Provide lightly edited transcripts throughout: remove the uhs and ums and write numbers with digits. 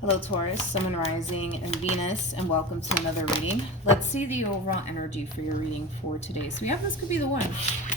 Hello Taurus, Sun and Rising and Venus, and welcome to another reading. Let's see the overall energy for your reading for today. So we have this could be the one.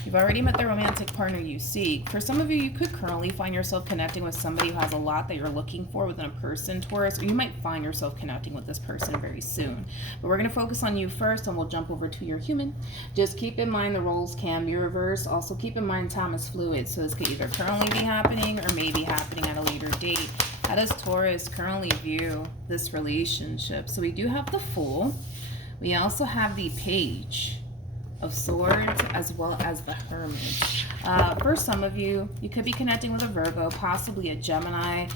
You've already met the romantic partner you seek. For some of you, you could currently find yourself connecting with somebody who has a lot that you're looking for within a person, Taurus, or you might find yourself connecting with this person very soon. But we're going to focus on you first, and we'll jump over to your human. Just keep in mind the roles can be reversed. Also keep in mind time is fluid, so this could either currently be happening or maybe happening at a later date. How does Taurus currently view this relationship? So we do have the Fool. We also have the Page of Swords as well as the Hermit. For some of you, you could be connecting with a Virgo, possibly a Gemini,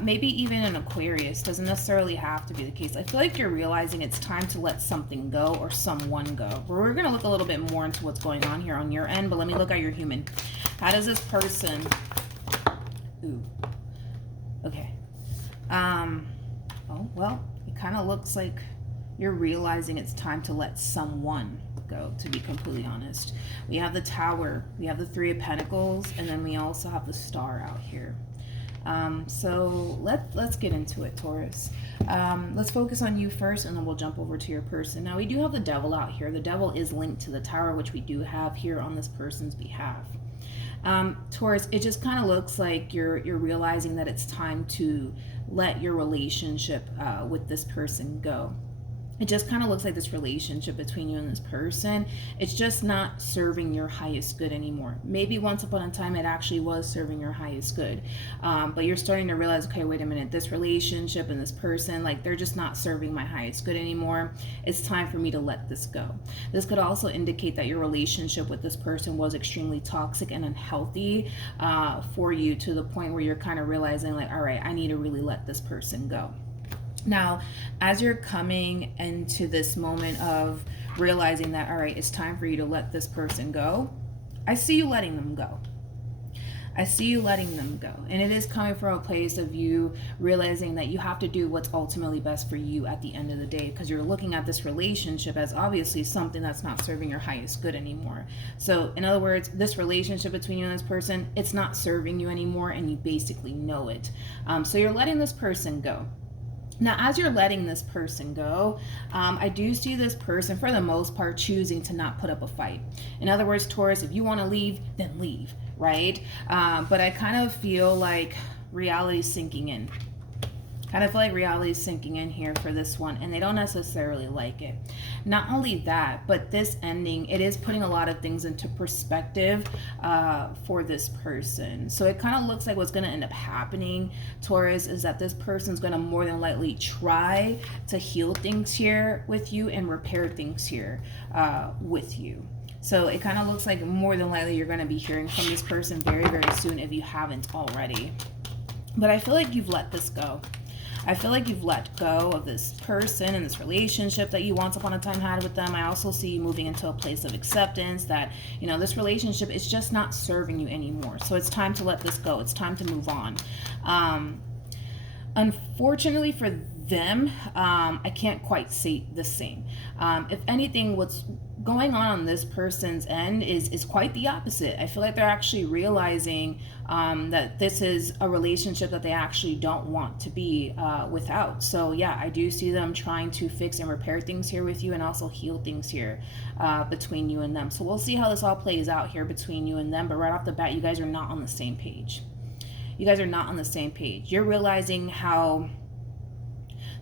maybe even an Aquarius. Doesn't necessarily have to be the case. I feel like you're realizing it's time to let something go or someone go. We're going to look a little bit more into what's going on here on your end, but let me look at your human. How does this person... Ooh. Okay. Oh, well, it kind of looks like you're realizing it's time to let someone go, to be completely honest. We have the Tower, we have the Three of Pentacles, and then we also have the Star out here. So let's get into it, Taurus. Let's focus on you first, and then we'll jump over to your person. Now, we do have the Devil out here. The Devil is linked to the Tower, which we do have here on this person's behalf. Taurus, it just kind of looks like you're realizing that it's time to let your relationship with this person go. It just kind of looks like this relationship between you and this person, it's just not serving your highest good anymore. Maybe once upon a time it actually was serving your highest good, but you're starting to realize, okay, wait a minute, this relationship and this person, like, they're just not serving my highest good anymore. It's time for me to let this go. This could also indicate that your relationship with this person was extremely toxic and unhealthy for you, to the point where you're kind of realizing, like, all right, I need to really let this person go. Now, as you're coming into this moment of realizing that, all right, it's time for you to let this person go, I see you letting them go. I see you letting them go. And it is coming from a place of you realizing that you have to do what's ultimately best for you at the end of the day, because you're looking at this relationship as obviously something that's not serving your highest good anymore. So in other words, this relationship between you and this person, it's not serving you anymore, and you basically know it. So you're letting this person go. Now, as you're letting this person go, I do see this person, for the most part, choosing to not put up a fight. In other words, Taurus, if you want to leave, then leave, right? But I kind of feel like reality's sinking in. Kind of feel like reality is sinking in here for this one, and they don't necessarily like it. Not only that, but this ending, it is putting a lot of things into perspective for this person. So it kind of looks like what's going to end up happening, Taurus, is that this person's going to more than likely try to heal things here with you and repair things here with you. So it kind of looks like more than likely you're going to be hearing from this person very, very soon if you haven't already. But I feel like you've let this go. I feel like you've let go of this person and this relationship that you once upon a time had with them. I also see you moving into a place of acceptance that, you know, this relationship is just not serving you anymore. So it's time to let this go. It's time to move on. Unfortunately for them, I can't quite say the same. If anything, what's going on this person's end is quite the opposite. I feel like they're actually realizing that this is a relationship that they actually don't want to be without. So yeah, I do see them trying to fix and repair things here with you, and also heal things here between you and them. So we'll see how this all plays out here between you and them, but right off the bat, you guys are not on the same page. You guys are not on the same page. You're realizing how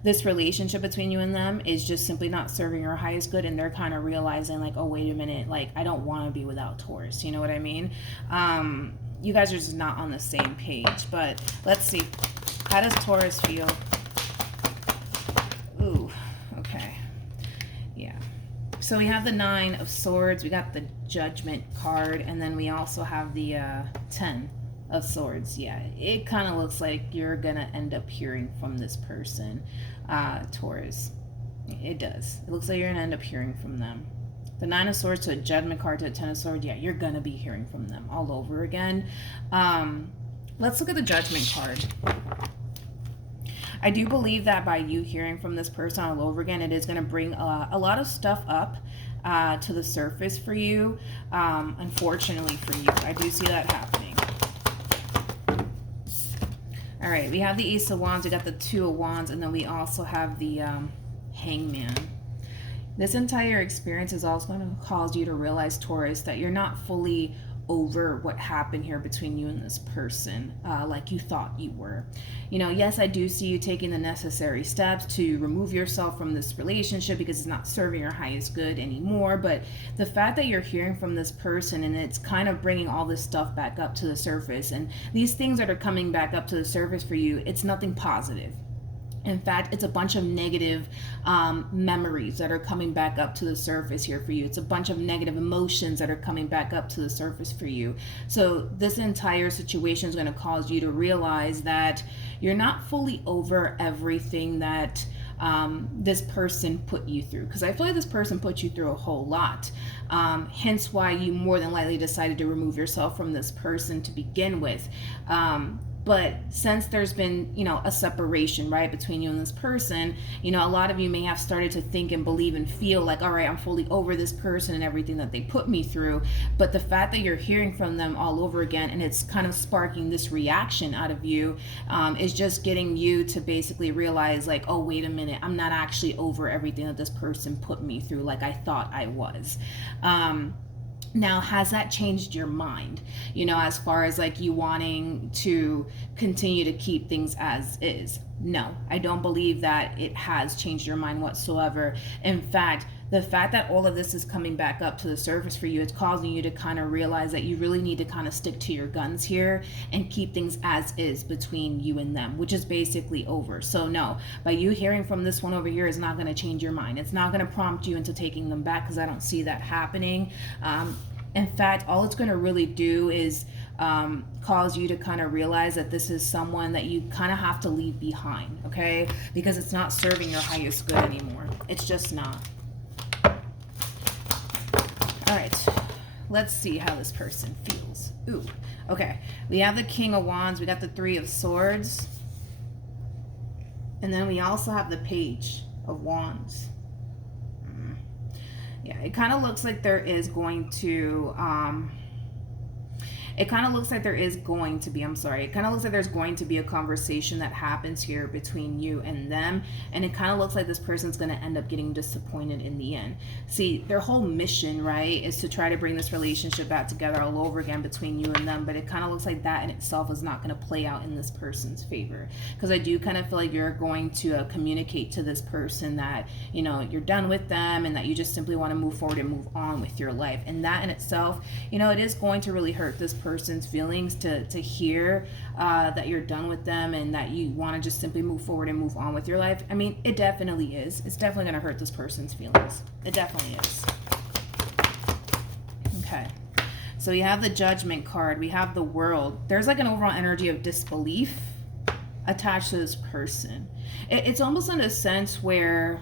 this relationship between you and them is just simply not serving your highest good, and they're kind of realizing, like, oh, wait a minute, like, I don't want to be without Taurus. You know what I mean? You guys are just not on the same page. But let's see. How does Taurus feel? Ooh, okay. Yeah. So we have the Nine of Swords. We got the Judgment card. And then we also have the 10 of Swords. Yeah, it kind of looks like you're gonna end up hearing from this person, Taurus. It does. It looks like you're gonna end up hearing from them. The Nine of Swords to a Judgment card to a Ten of Swords. Yeah, you're gonna be hearing from them all over again. Let's look at the Judgment card. I do believe that by you hearing from this person all over again, it is going to bring a lot of stuff up to the surface for you. Unfortunately for you, I do see that happening. All right, we have the Ace of Wands, we got the Two of Wands, and then we also have the Hangman. This entire experience is also going to cause you to realize, Taurus, that you're not fully over what happened here between you and this person like you thought you were. You know, yes, I do see you taking the necessary steps to remove yourself from this relationship because it's not serving your highest good anymore, but the fact that you're hearing from this person and it's kind of bringing all this stuff back up to the surface, and these things that are coming back up to the surface for you, it's nothing positive. In fact, it's a bunch of negative memories that are coming back up to the surface here for you. It's a bunch of negative emotions that are coming back up to the surface for you. So this entire situation is going to cause you to realize that you're not fully over everything that this person put you through. Because I feel like this person put you through a whole lot. Hence why you more than likely decided to remove yourself from this person to begin with. But since there's been, you know, a separation, right, between you and this person, you know, a lot of you may have started to think and believe and feel like, all right, I'm fully over this person and everything that they put me through. But the fact that you're hearing from them all over again and it's kind of sparking this reaction out of you is just getting you to basically realize like, oh, wait a minute, I'm not actually over everything that this person put me through like I thought I was. Now, has that changed your mind, you know, as far as like you wanting to continue to keep things as is? No, I don't believe that it has changed your mind whatsoever. In fact, the fact that all of this is coming back up to the surface for you, it's causing you to kind of realize that you really need to kind of stick to your guns here and keep things as is between you and them, which is basically over. So no, by you hearing from this one over here is not going to change your mind. It's not going to prompt you into taking them back, because I don't see that happening. In fact, all it's going to really do is cause you to kind of realize that this is someone that you kind of have to leave behind, okay? Because it's not serving your highest good anymore. It's just not. All right, let's see how this person feels. Ooh, okay. We have the King of Wands. We got the Three of Swords. And then we also have the Page of Wands. Yeah, it kind of looks like there is going to, it kind of looks like there's going to be a conversation that happens here between you and them. And it kind of looks like this person's going to end up getting disappointed in the end. See, their whole mission, right, is to try to bring this relationship back together all over again between you and them. But it kind of looks like that in itself is not going to play out in this person's favor. Because I do kind of feel like you're going to communicate to this person that, you know, you're done with them and that you just simply want to move forward and move on with your life. And that in itself, you know, it is going to really hurt this person's feelings to hear that you're done with them and that you want to just simply move forward and move on with your life. I mean, it definitely is. It's definitely going to hurt this person's feelings. It definitely is. Okay. So we have the Judgment card. We have the World. There's like an overall energy of disbelief attached to this person. It's almost in a sense where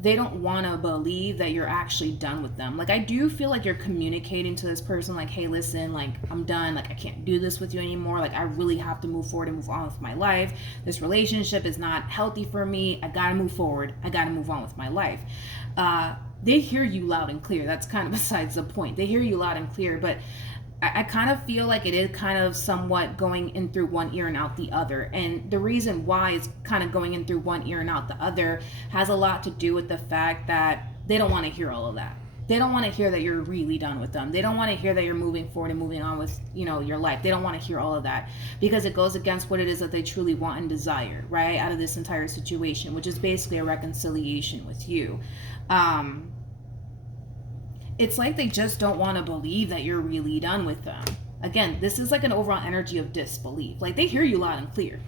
they don't want to believe that you're actually done with them. Like, I do feel like you're communicating to this person like, hey, listen, like, I'm done. Like, I can't do this with you anymore. Like, I really have to move forward and move on with my life. This relationship is not healthy for me. I got to move forward. I got to move on with my life. They hear you loud and clear. That's kind of besides the point. They hear you loud and clear, but I kind of feel like it is kind of somewhat going in through one ear and out the other. And the reason why it's kind of going in through one ear and out the other has a lot to do with the fact that they don't want to hear all of that. They don't want to hear that you're really done with them. They don't want to hear that you're moving forward and moving on with, you know, your life. They don't want to hear all of that because it goes against what it is that they truly want and desire, right, out of this entire situation, which is basically a reconciliation with you. It's like they just don't want to believe that you're really done with them. Again, this is like an overall energy of disbelief. Like, they hear you loud and clear.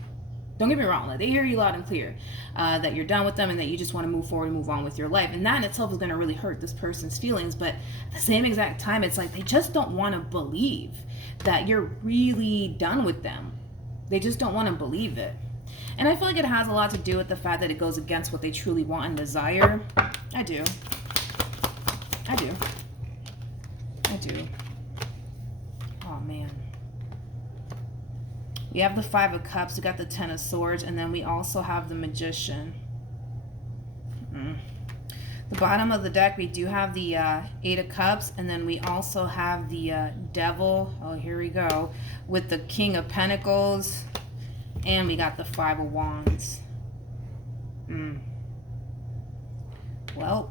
Don't get me wrong. Like, they hear you loud and clear that you're done with them and that you just want to move forward and move on with your life. And that in itself is going to really hurt this person's feelings. But at the same exact time, it's like they just don't want to believe that you're really done with them. They just don't want to believe it. And I feel like it has a lot to do with the fact that it goes against what they truly want and desire. I do. Oh, man. We have the Five of Cups. We got the Ten of Swords. And then we also have the Magician. The bottom of the deck, we do have the Eight of Cups. And then we also have the Devil. Oh, here we go. With the King of Pentacles And we got the Five of Wands. Well,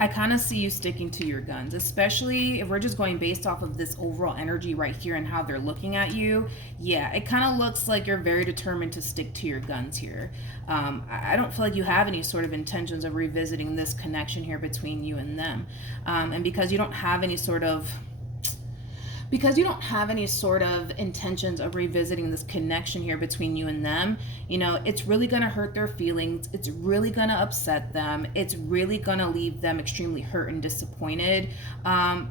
I kind of see you sticking to your guns, especially if we're just going based off of this overall energy right here and how they're looking at you. Yeah, it kind of looks like you're very determined to stick to your guns here. I don't feel like you have any sort of intentions of revisiting this connection here between you and them. And because you don't have any sort of intentions of revisiting this connection here between you and them, you know, it's really going to hurt their feelings. It's really going to upset them. It's really going to leave them extremely hurt and disappointed.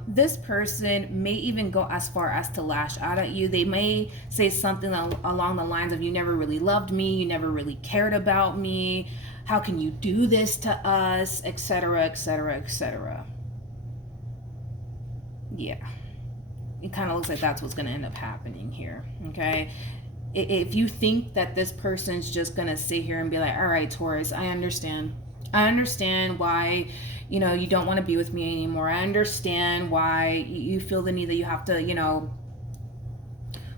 This person may even go as far as to lash out at you. They may say something along the lines of, you never really loved me, you never really cared about me, how can you do this to us, etc., etc., etc. Yeah. It kind of looks like that's what's going to end up happening here, okay? If you think that this person's just going to sit here and be like, all right, Taurus, I understand why, you know, you don't want to be with me anymore. I understand why you feel the need that you have to, you know,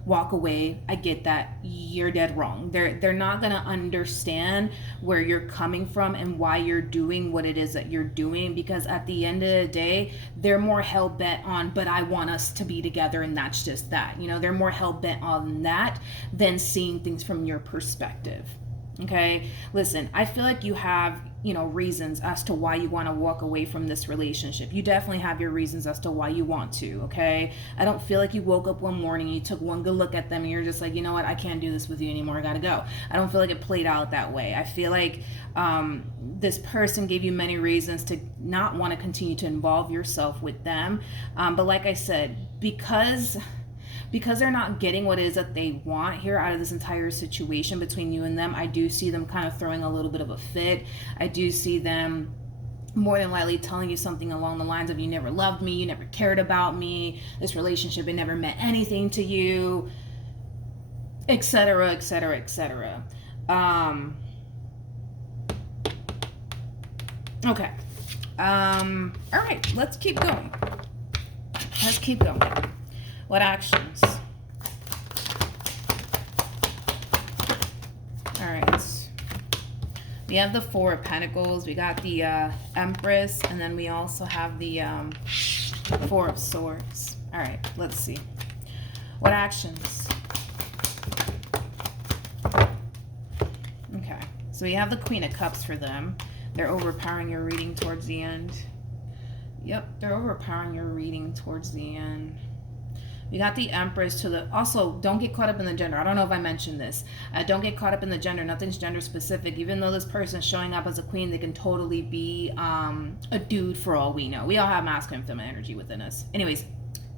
walk away. I get that. You're dead wrong. They're not going to understand where you're coming from and why you're doing what it is that you're doing, because at the end of the day, they're more hell-bent on, but I want us to be together, and that's just that. You know, they're more hell-bent on that than seeing things from your perspective. Okay, listen, I feel like you have, you know, reasons as to why you want to walk away from this relationship. You definitely have your reasons as to why you want to, okay? I don't feel like you woke up one morning and you took one good look at them and you're just like, you know what, I can't do this with you anymore, I gotta go. I don't feel like it played out that way. I feel like this person gave you many reasons to not want to continue to involve yourself with them. But like I said, because they're not getting what it is that they want here out of this entire situation between you and them, I do see them kind of throwing a little bit of a fit. I do see them more than likely telling you something along the lines of, you never loved me, you never cared about me, this relationship, it never meant anything to you, etc., etc., etc. Okay. All right, let's keep going. What actions? All right. We have the Four of Pentacles. We got the Empress. And then we also have the Four of Swords. All right. Let's see. What actions? Okay. So we have the Queen of Cups for them. They're overpowering your reading towards the end. Yep, they're overpowering your reading towards the end. We got the Empress to the... Also, don't get caught up in the gender. I don't know if I mentioned this. Don't get caught up in the gender. Nothing's gender specific. Even though this person's showing up as a queen, they can totally be a dude for all we know. We all have masculine and feminine energy within us. Anyways,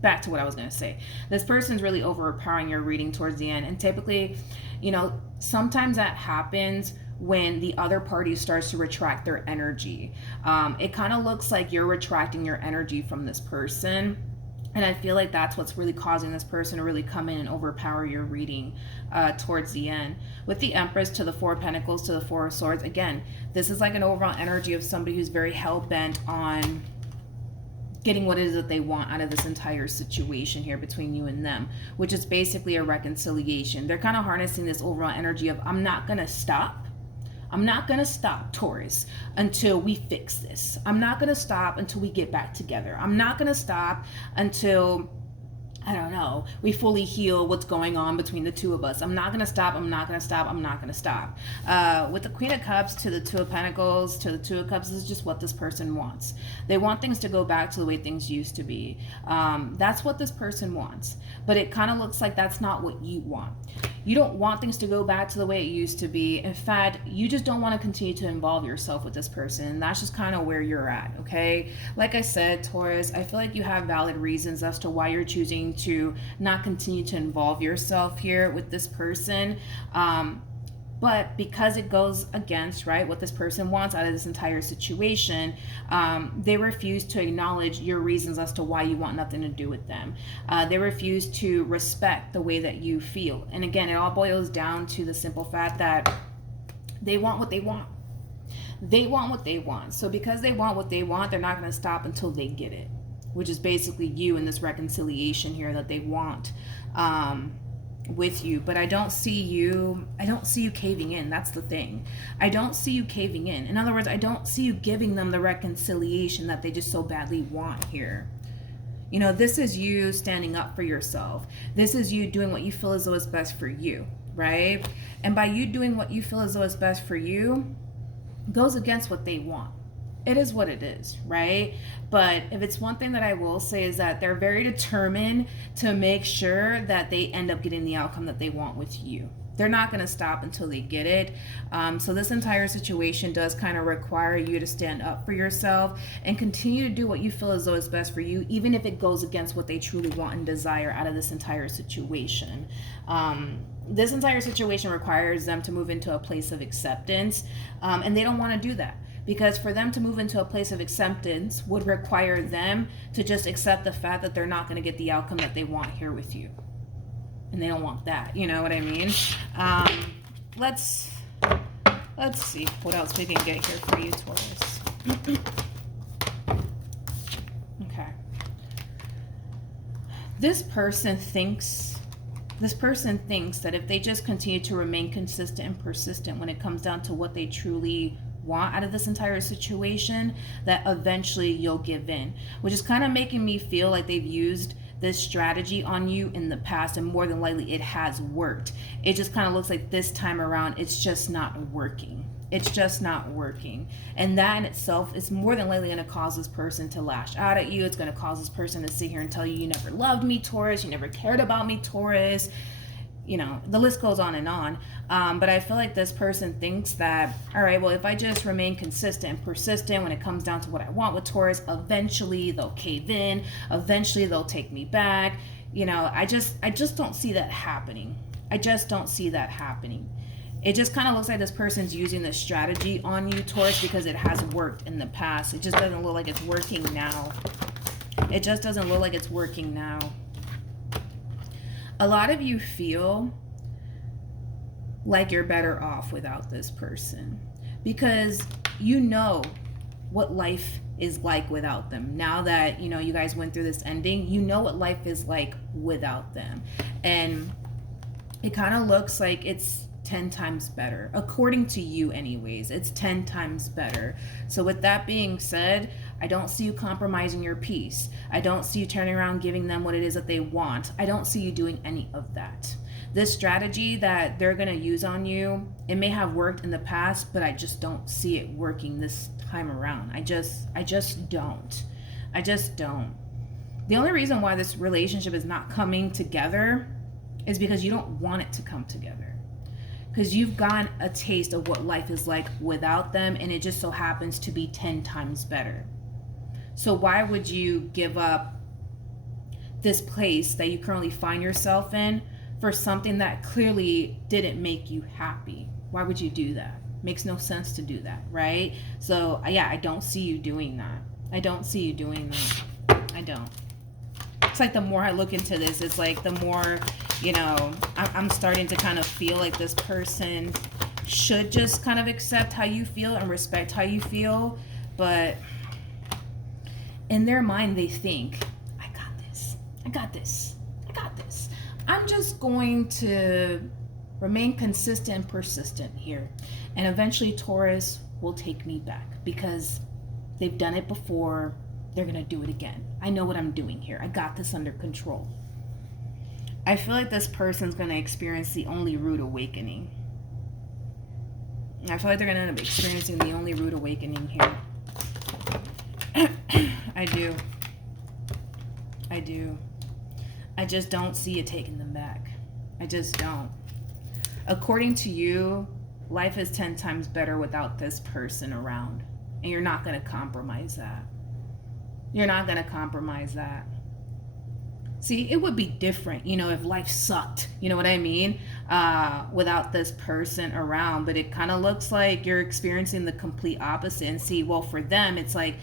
back to what I was going to say. This person's really overpowering your reading towards the end. And typically, you know, sometimes that happens when the other party starts to retract their energy. It kind of looks like you're retracting your energy from this person. And I feel like that's what's really causing this person to really come in and overpower your reading towards the end. With the Empress to the Four of Pentacles to the Four of Swords, again, this is like an overall energy of somebody who's very hell-bent on getting what it is that they want out of this entire situation here between you and them, which is basically a reconciliation. They're kind of harnessing this overall energy of, I'm not going to stop, Taurus, until we fix this. I'm not going to stop until we get back together. I'm not going to stop until, I don't know, we fully heal what's going on between the two of us. I'm not going to stop. With the Queen of Cups to the Two of Pentacles to the Two of Cups, this is just what this person wants. They want things to go back to the way things used to be. That's what this person wants. But it kind of looks like that's not what you want. You don't want things to go back to the way it used to be. In fact, you just don't want to continue to involve yourself with this person. And that's just kind of where you're at, okay? Like I said, Taurus, I feel like you have valid reasons as to why you're choosing to not continue to involve yourself here with this person. But because it goes against, right, what this person wants out of this entire situation, they refuse to acknowledge your reasons as to why you want nothing to do with them. They refuse to respect the way that you feel. And again, it all boils down to the simple fact that they want what they want. They want what they want. So because they want what they want, they're not going to stop until they get it, which is basically you in this reconciliation here that they want. with you, but I don't see you caving in. That's the thing. I don't see you caving in. In other words, I don't see you giving them the reconciliation that they just so badly want here. You know, this is you standing up for yourself. This is you doing what you feel as though is best for you, right? And by you doing what you feel as though is best for you, goes against what they want. It is what it is, right? But if it's one thing that I will say is that they're very determined to make sure that they end up getting the outcome that they want with you. They're not going to stop until they get it. So this entire situation does kind of require you to stand up for yourself and continue to do what you feel as though is best for you, even if it goes against what they truly want and desire out of this entire situation. This entire situation requires them to move into a place of acceptance, and they don't want to do that. Because for them to move into a place of acceptance would require them to just accept the fact that they're not going to get the outcome that they want here with you. And they don't want that. You know what I mean? Let's see what else we can get here for you, Taurus. Okay. This person thinks that if they just continue to remain consistent and persistent when it comes down to what they truly want out of this entire situation, that eventually you'll give in, which is kind of making me feel like they've used this strategy on you in the past, and more than likely it has worked. It just kind of looks like this time around it's just not working. It's just not working. And that in itself is more than likely going to cause this person to lash out at you. It's going to cause this person to sit here and tell you, you never loved me, Taurus. You never cared about me, Taurus. You know, the list goes on and on. But I feel like this person thinks that, all right, well, if I just remain consistent and persistent when it comes down to what I want with Taurus, eventually they'll cave in. Eventually they'll take me back. You know, I just don't see that happening. I just don't see that happening. It just kind of looks like this person's using this strategy on you, Taurus, because it has worked in the past. It just doesn't look like it's working now. It just doesn't look like it's working now. A lot of you feel like you're better off without this person because you know what life is like without them. Now that, you know, you guys went through this ending, you know what life is like without them. And it kind of looks like it's 10 times better. According to you anyways, it's 10 times better. So with that being said, I don't see you compromising your peace. I don't see you turning around giving them what it is that they want. I don't see you doing any of that. This strategy that they're going to use on you, it may have worked in the past, but I just don't see it working this time around. I just don't. I just don't. The only reason why this relationship is not coming together is because you don't want it to come together. Because you've gotten a taste of what life is like without them, and it just so happens to be 10 times better. So why would you give up this place that you currently find yourself in for something that clearly didn't make you happy? Why would you do that? Makes no sense to do that, right? So yeah, I don't see you doing that. I don't see you doing that. I don't. It's like the more I look into this, it's like the more, you know, I'm starting to kind of feel like this person should just kind of accept how you feel and respect how you feel. But in their mind, they think, I got this. I got this. I got this. I'm just going to remain consistent and persistent here. And eventually Taurus will take me back because they've done it before. They're going to do it again. I know what I'm doing here. I got this under control. I feel like this person's going to experience the only rude awakening. I feel like they're going to end up experiencing the only rude awakening here. I do. I do. I just don't see it taking them back. I just don't. According to you, life is 10 times better without this person around. And you're not going to compromise that. You're not going to compromise that. See, it would be different, you know, if life sucked, you know what I mean, without this person around. But it kind of looks like you're experiencing the complete opposite. And see, well, for them, it's like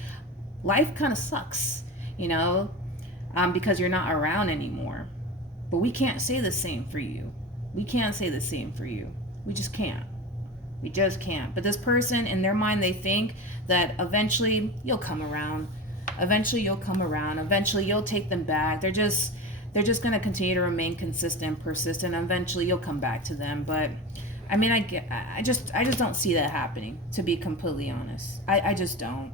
life kind of sucks, you know, because you're not around anymore. But we can't say the same for you. We can't say the same for you. We just can't. We just can't. But this person, in their mind, they think that eventually you'll come around. Eventually you'll come around. Eventually you'll take them back. They're just they're just going to continue to remain consistent, persistent. Eventually you'll come back to them. But I mean, I just don't see that happening, to be completely honest. I just don't.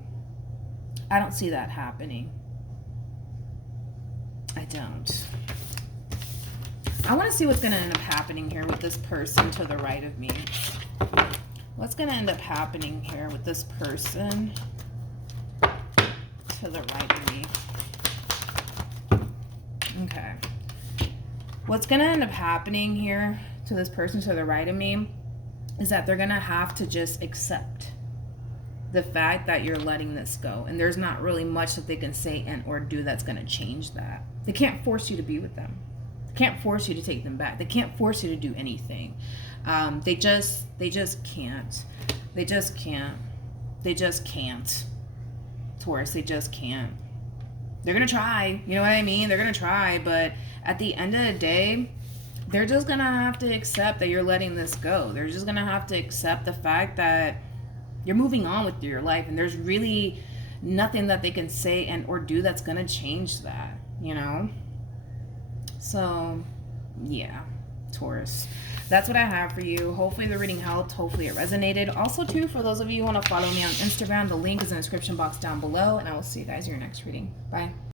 I don't see that happening. I don't. I want to see what's going to end up happening here with this person to the right of me. What's going to end up happening here with this person to the right of me? Okay. What's going to end up happening here to this person to the right of me is that they're going to have to just accept the fact that you're letting this go. And there's not really much that they can say and or do that's going to change that. They can't force you to be with them. They can't force you to take them back. They can't force you to do anything. They just can't. They just can't. They just can't. Taurus, they just can't. They're going to try. You know what I mean? They're going to try. But at the end of the day, they're just going to have to accept that you're letting this go. They're just going to have to accept the fact that you're moving on with your life. And there's really nothing that they can say and or do that's going to change that, you know? So, yeah, Taurus. That's what I have for you. Hopefully the reading helped. Hopefully it resonated. Also, too, for those of you who want to follow me on Instagram, the link is in the description box down below. And I will see you guys in your next reading. Bye.